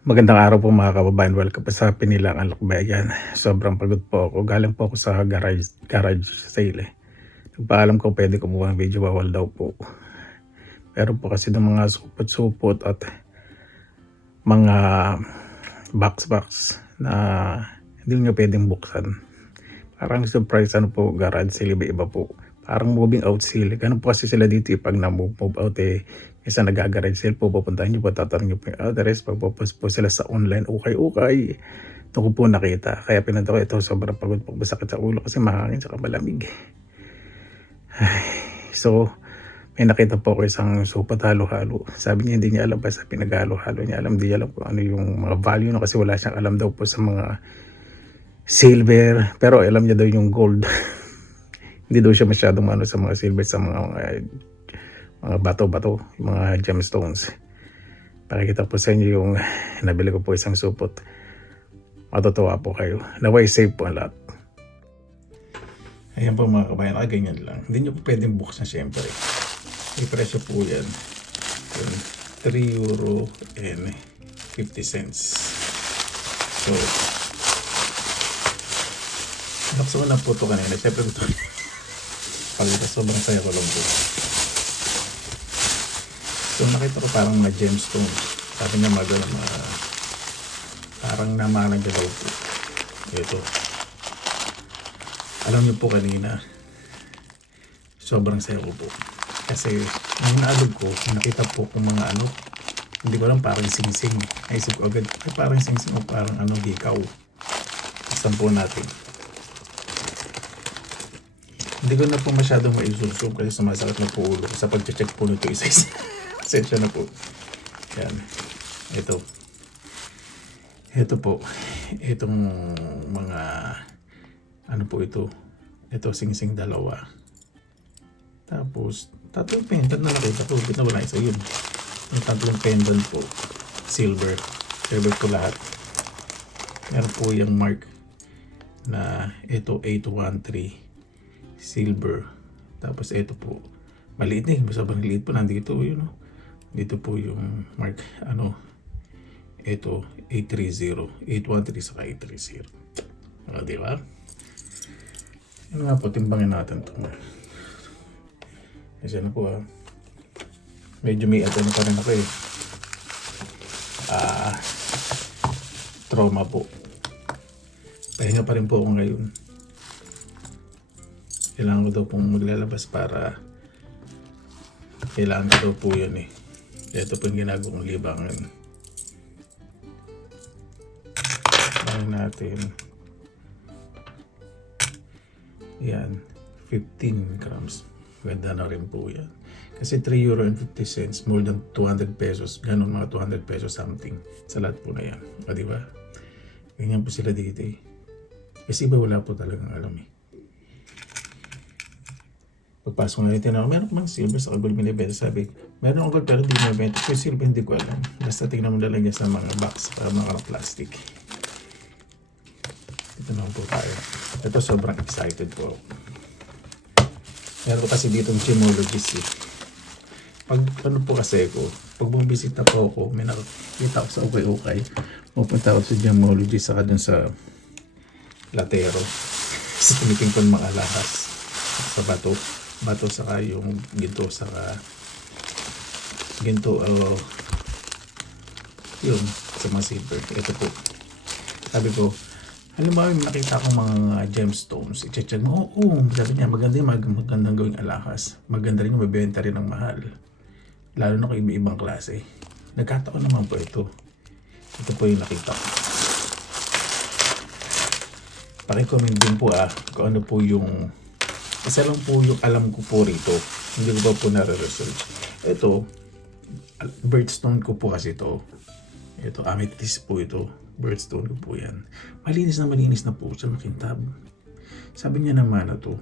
Magandang araw po mga kababayan. Welcome po sa Pinilang Alakbayan. Sobrang pagod po ako. Galing po ako sa garage sale. Nagpaalam ko pwede kumuha ng video, bawal daw po. Pero po kasi ng mga supot-supot at mga box na hindi nyo pwedeng buksan. Parang surprise po, garage sale, iba po. Parang moving out sale. Ganun po kasi sila dito pag na-move out isa nag-garage sale po, pupuntahan nyo po, tatanong nyo po yung address, pagpopost po sila sa online, ukay. Ito ko po nakita. Kaya pinunta ko ito, sobrang pagod po, masakit sa ulo kasi mahangin sa malamig. So, may nakita po ko isang supot halo-halo. Sabi niya hindi niya alam pa sa pinaghalo-halo niya. Alam, hindi niya alam kung ano yung mga value no, kasi wala siyang alam daw po sa mga silver. Pero alam niya daw yung gold. Hindi daw siya masyadong sa mga silver, sa mga bato-bato, yung mga gemstones. Pakikita po sa inyo yung nabili ko po isang supot. Matutuwa po kayo. Naway safe po ang lahat. Ayan po mga kabayan, ganyan lang. Hindi nyo po pwedeng buksan syempre. May presyo po yan. €3.50. So, nakapsa ko na po ito kanina. Syempre ito. Pagkita sobrang saya ko lang po. So nakita ko parang mga gemstone. Sabi niya parang namalag daw po. Ito. Alam niyo po kanina, sobrang saya ko po. Kasi nung naalog ko, nakita po kung mga hindi ko alam, parang sing-sing. Naisip ko agad, parang sing-sing o parang hikaw. Isang po natin. Hindi ko na po masyadong maisusub kasi sumasakit na po ulo sa pag-check po nito isa-isa. Sensya na po. Yan. Ito po. Itong mga po ito. Ito sing-sing dalawa. Tapos tatlong pendant na nakita ko. Kita wala isa yun. Yung tatlong pendant po. Silver. Silver po lahat. Meron po yung mark na ito 813 silver. Tapos ito po maliit sobrang liit po, nandito yun dito po yung mark ito 830 813 saka 830. Diba? Ano nga po, timbangin natin ito. Kasi po medyo may pa rin ako trauma po. Pahinga pa rin po ako ngayon. Kailangan ko daw pong maglalabas para kailangan ko daw po yun Ito po yung ginagawang libangan. Bakit natin yan 15 grams. Ganda na rin po yan. Kasi €3.50, more than 200 pesos. Ganun, mga 200 pesos something sa lahat po na yan. Diba? Ganyan po sila dito Kasi iba wala po talagang alam Pagpasok na natin meron ko mang silver sa gold binibenta. Sabi, meron akong gold pero hindi binibenta. Kung silver hindi ko alam. Basta tingnan mo na lang sa mga box para mga plastic. Ito naman po tayo. Ito sobrang excited po. Meron ko kasi ditong gemologist Pag po kasi ko, pag bumibisita po ako, may nakakita ko sa ukay-ukay. Pupunta ako sa gemologist saka dun sa latero. Kasi tiniting ko mga alahas sa bato saka yung ginto saka ginto yun sa mga silver. Ito po, sabi ko, halimbawa may nakita akong mga gemstones, i-check mo, sabi niya magandang gawing alahas, maganda rin yung mabibenta rin ng mahal, lalo na kung iba-ibang klase. Nagkataon naman po ito po yung nakita ko. Paki-comment din po kung ano po yung, kasi lang po yung alam ko po rito. Hindi ko pa po nare-research. Ito, birdstone ko po kasi ito. Ito, amethyst po ito. Birdstone ko po yan. Malinis na po siya, makintab. Sabi niya naman na to.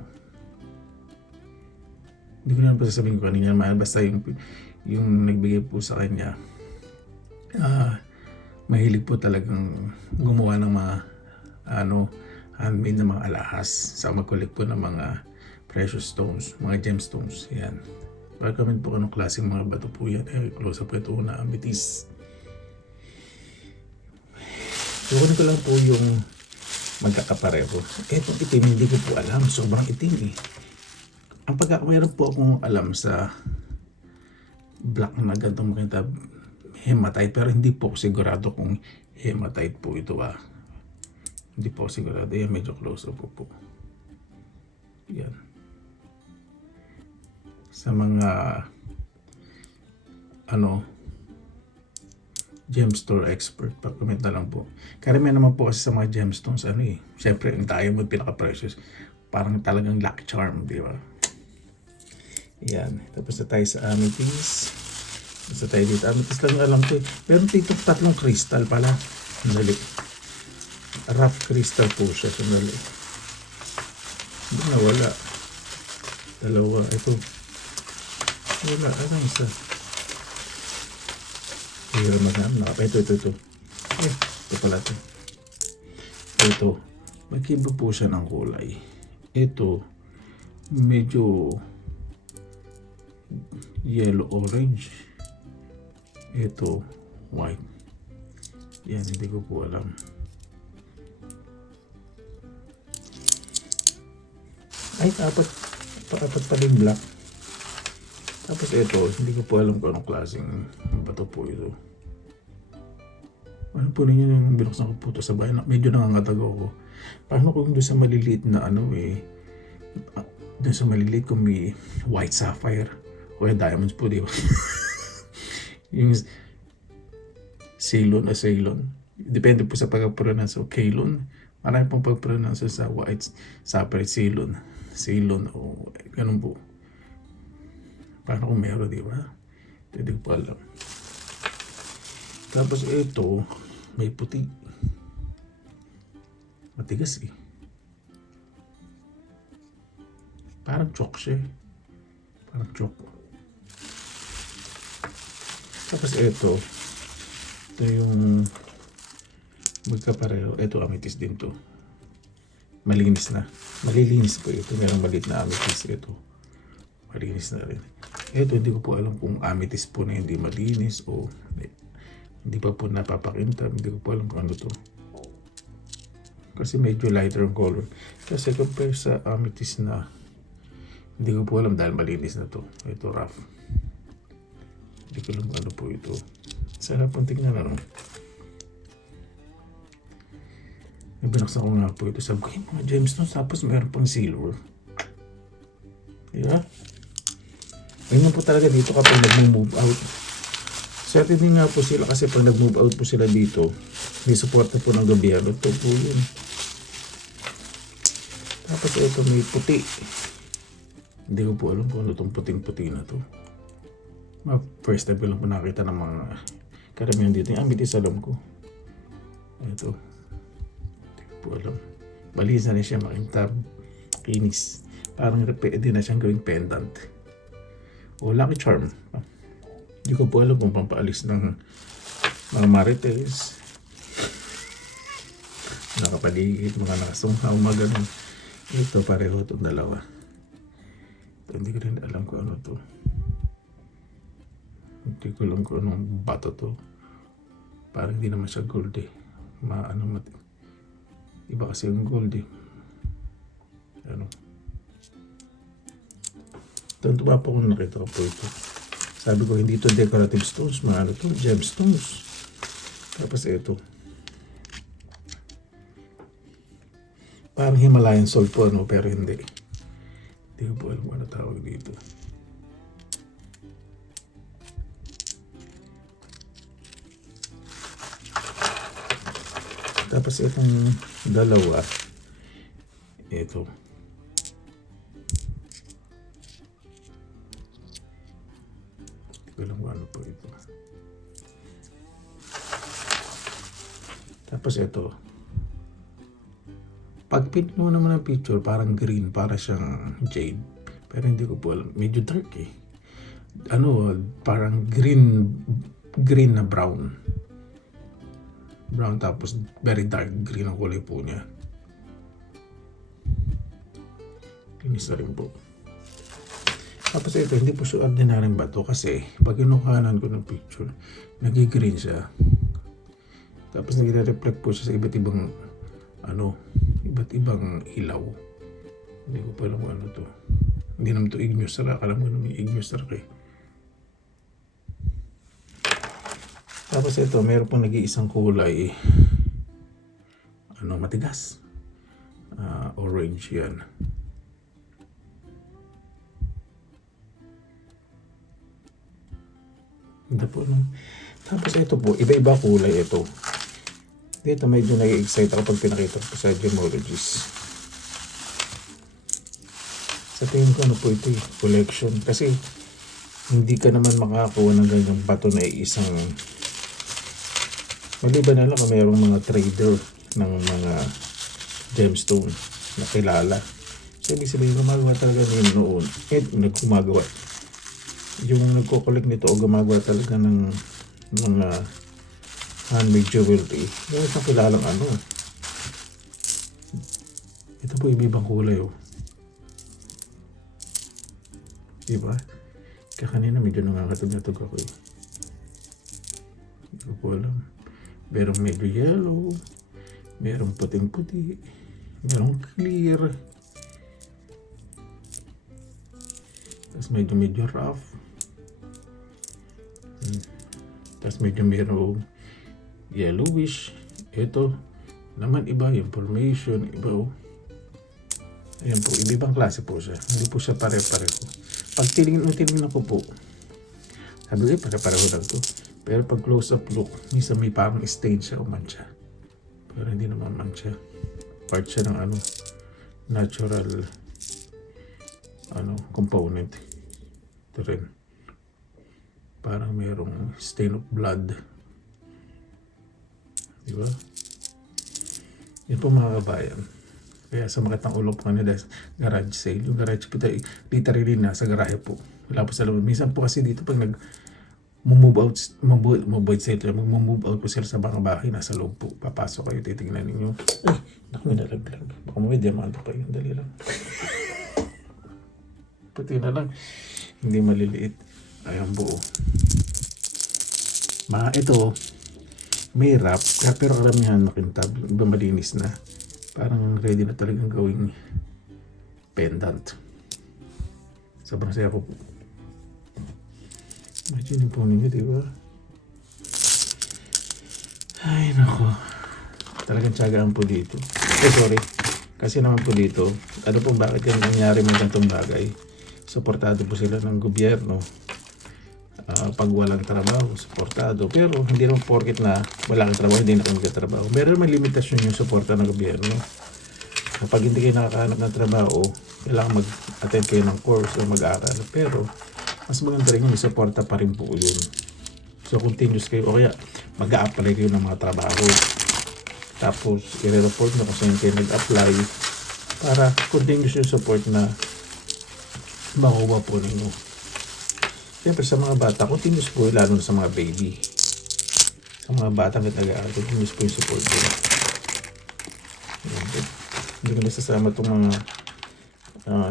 Hindi ko naman po sasabihin ko kanina naman. Basta yung nagbigay po sa kanya. Mahilig po talagang gumawa ng mga handmade na mga alahas. Sa magkulik po ng mga precious stones, mga gemstones. Yan. Pag-comment po anong klaseng mga bato po yan. Close up po ito na amethyst. Kukunin ko lang po yung magkakapareho. Etong itim, hindi ko po alam. Sobrang itim eh. Mayroon po akong alam sa black na gantong makita hematite, pero hindi po sigurado kung hematite po ito Hindi po sigurado. Yan, medyo close up po. Yan. Sa mga gemstone expert, pag-comment na lang po. Karamihan naman po kasi sa mga gemstones, syempre, yung diamond pinaka-precious. Parang talagang luck charm, di ba? Yan. Tapos na tayo sa amethyst. Tapos na tayo dito. Amethyst lang alam ko eh. Pero dito 3 crystal pala. Sandali. Rough crystal po siya. Sandali. Hindi na wala. 2. Ito. Wala. Ano isa? Ito. Ito pala ito. Ito. Magkiba po siya ng kulay. Ito. Medyo yellow-orange. Ito. White. Yan. Hindi ko po alam. Ay, apat pa rin black. Tapos ito, hindi ko po alam kung anong klaseng bato po ito. Ano po ninyo yung binuksan ko po ito sa bahay? Medyo nangangatago ko. Paano kung doon sa maliliit na doon sa maliliit kung may white sapphire o diamonds po, di ba? Yung Ceylon. Depende po sa pag-pronounce. So, Ceylon. Marami pong pag-pronounce sa white sapphire, Ceylon o ganun po. Paano kung meron, di ba? Hindi ko alam. Tapos ito, may puti. Matigas eh. Parang chalk siya. Parang chalk. Tapos ito yung magkapareho. Ito amethyst din to. Malinis na. Malilinis po ito. Merong maliit na amethyst ito. Malinis na rin. Ito, hindi ko po alam kung amethyst po na hindi malinis o hindi pa po napapakintab. Hindi ko po alam kung ano to. Kasi medyo lighter ang color. Kasi compare sa amethyst na hindi ko po alam dahil malinis na to. Ito rough. Hindi ko alam ano po ito. Sarap pong tingnan Binaksan ko nga po ito. Sabi ko, mga gemstones tapos mayroon pang silver. Diba? Ganyan po talaga dito kapag nag-move out. Certain din nga po sila kasi pag nag-move out po sila dito, may support na po ng gobyerno. Ito po yun. Tapos ito may puti. Hindi ko po alam kung ano itong puting-puti na to. First time ko lang po nakita ng mga karamihan dito. Yung amethyst alam ko. Ito. Hindi ko po alam. Balis na rin siya makintab. Kinis. Parang pwede na siyang gawing pendant. O lucky charm. Hindi ko po alam kung pampaalis ng mga marites. Nakapaligid, mga nakasunghaw, mga ganun. Ito pareho itong dalawa. Ito, hindi ko rin alam kung ano to. Hindi ko alam kung anong bato to. Parang hindi naman siya gold eh. Iba kasi yung gold eh. Tuntua po kung nakita ko po ito. Sabi ko, hindi ito decorative stones. Mga to, gemstones. Tapos ito. Parang Himalayan salt po, pero hindi. Hindi ko po alam kung ano tawag dito. Tapos itong dalawa, ito. Hindi ko alam kung ano po ito. Tapos ito. Pag pinuno naman ang picture, parang green, para siyang jade. Pero hindi ko po alam. Medyo dark eh. Parang green na brown. Brown tapos very dark green ang kulay po niya. Linis na rin po. Tapos ito, hindi po siya ordinaryong bato kasi pag inukanan ko ng picture, nag-green siya. Tapos nagre-reflect po siya sa iba't ibang iba't ibang ilaw. Hindi ko pa alam kung ano to. Hindi naman to igneous rock. Alam ko naman yung igneous rock eh. Tapos ito, meron pong nag-iisang kulay matigas. Orange yan. Hindi po Tapos ito po, iba-iba kulay ito. Dito medyo nag-excite ako pag pinakita ko sa gemologist. Sa tingin ko po ito collection. Kasi hindi ka naman makakakuha ng ganyang bato na isang. Maliban na lang kung mayroong mga trader ng mga gemstone na kilala. So ibig sabihin, gumagawa talaga nila noon. Nagkumagawa. Yung nagko-collect nito o gumagawa talaga ng mga handmade jewelry. Yung isang kilalang Ito po ibang kulay Diba? Kanina medyo nangangatog-natog ako eh. Hindi ko po alam. Merong medyo yellow. Merong puting-puti. Merong clear. Tapos medyo rough. Tapos medyo merong yellowish. Ito naman iba yung formation. Iba Ayan po, ibang klase po siya. Hindi po siya pare-pareho. Pag tinignan ko po, sabi ko pare-pareho lang to. Pero pag close-up look, minsan may parang stain siya o mancha. Pero hindi naman mancha. Part siya ng natural component. Ito rin. Parang mayroong stain of blood. Diba? Yan po mga kabayan. Kaya sa makatang ulo po kanila garage sale. Yung garage po tayo, literally nasa garahe po. Wala po sa loob. Minsan po kasi dito pag mag-move out po sila sa mga bahay, nasa loob po. Papasok kayo, titignan ninyo. Ay, naku, nalaglag. Baka may diamante pa yun. Dali lang. Puti na lang. Hindi maliliit. Ayan buo. Ito, may wrap. Pero karamihan makintab. Iba malinis na. Parang ready na talagang gawing pendant. Sobrang saya po. Imagine po ninyo, diba? Ay, nako. Talagang tiyagaan po dito. Sorry. Kasi naman po dito, bakit yan nangyari mga ganitong bagay? Suportado po sila ng gobyerno. Pag walang trabaho, suportado. Pero hindi naman porket na walang trabaho, hindi na kami magkatrabaho. Meron naman limitasyon yung suporta ng gobyerno. Kapag hindi kayo nakakahanap ng trabaho, kailangan mag-attend kayo ng course o mag-aaral. Pero mas maganda rin yung may suporta pa rin po yun. So continuous kayo o kaya mag-a-apply kayo ng mga trabaho. Tapos i-report na kung saan kayo nag-apply para continuous yung support na makuha po ninyo. Siyempre sa mga bata, continuous po lalo na sa mga baby. Sa mga bata na nag-aaral, continuous po yung support po. Hindi ko nasasama itong mga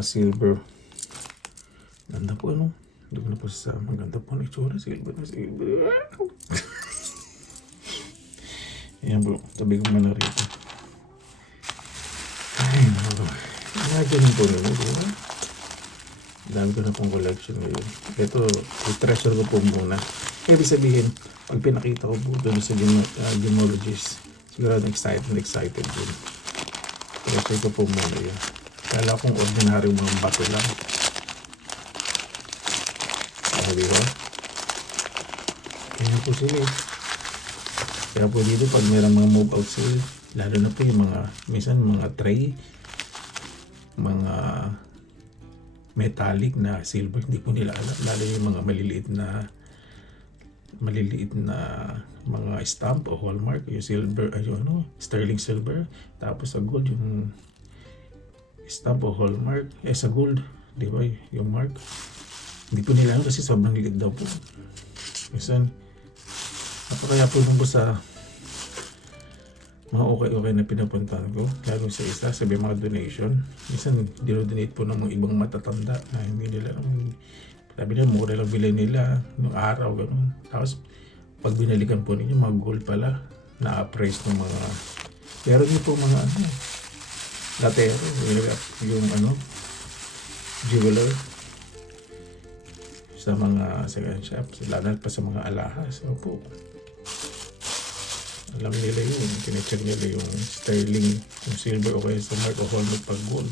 silver. Ganda po Hindi ko na po sasama. Ganda po ang itsura. Silver na silver. Ayan bro, tabi ko muna rito. Ay, nako. Imagine po nyo, diba? Dami ko na pong collection ngayon. Ito, i-treasure ko po muna. Ibig sabihin, pag pinakita ko po doon sa gemologist, siguro excited din. Treasure ko po muna yun. Kala kong ordinary mga bato lang. Diba? Kaya po sila Kaya po dito pag mayroong mga move out sale, lalo na po yung minsan mga tray, mga metallic na silver, hindi po nila alam. Lalo yung mga maliliit na mga stamp o hallmark, yung silver, sterling silver. Tapos sa gold, yung stamp o hallmark, sa gold, di ba, yung mark. Hindi po nila alam kasi sobrang liit daw po. Minsan, napakaya po nung sa mga okay na pinapuntahan ko, lalo sa isa, sabi mga donation. Minsan, dinodonate po ng mga ibang matatanda na hindi nila, sabi nila, mura lang bilhin nila nung araw, gano'n. Tapos, pag binalikan po ninyo, mga gold pala. na-appraise ng mga, meron din po mga ano, latero, yung ano, jeweler, sa mga second shops, lalo pa sa mga alahas. Opo. Alam nila yun, kine-check nila yung sterling, yung silver o kaya sa mark o hallmark pag gold.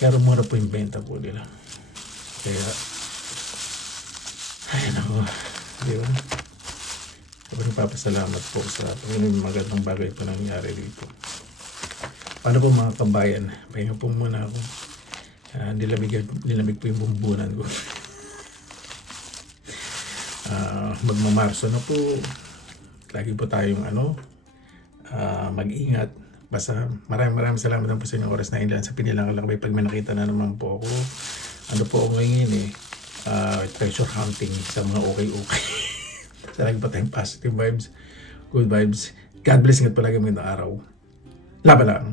Pero mura po yung benta po nila. Kaya, ay nako, di ba? Sobrang papasalamat po sa magandang bagay po nangyari dito. Paano po mga kabayan? Pahinga po muna ako. Nilamig po yung bumbunan ko. Magmamarso na po. Lagi po tayong mag-ingat. Basta maraming salamat po sa inyong oras na ilan sa Pinilang Alakbay. Pag may nakita na naman po ako, ano po ako ngayon treasure hunting sa mga okay. Sa lagi po tayong positive vibes, good vibes. God bless, ingat palagi mo ng araw. Laban lang.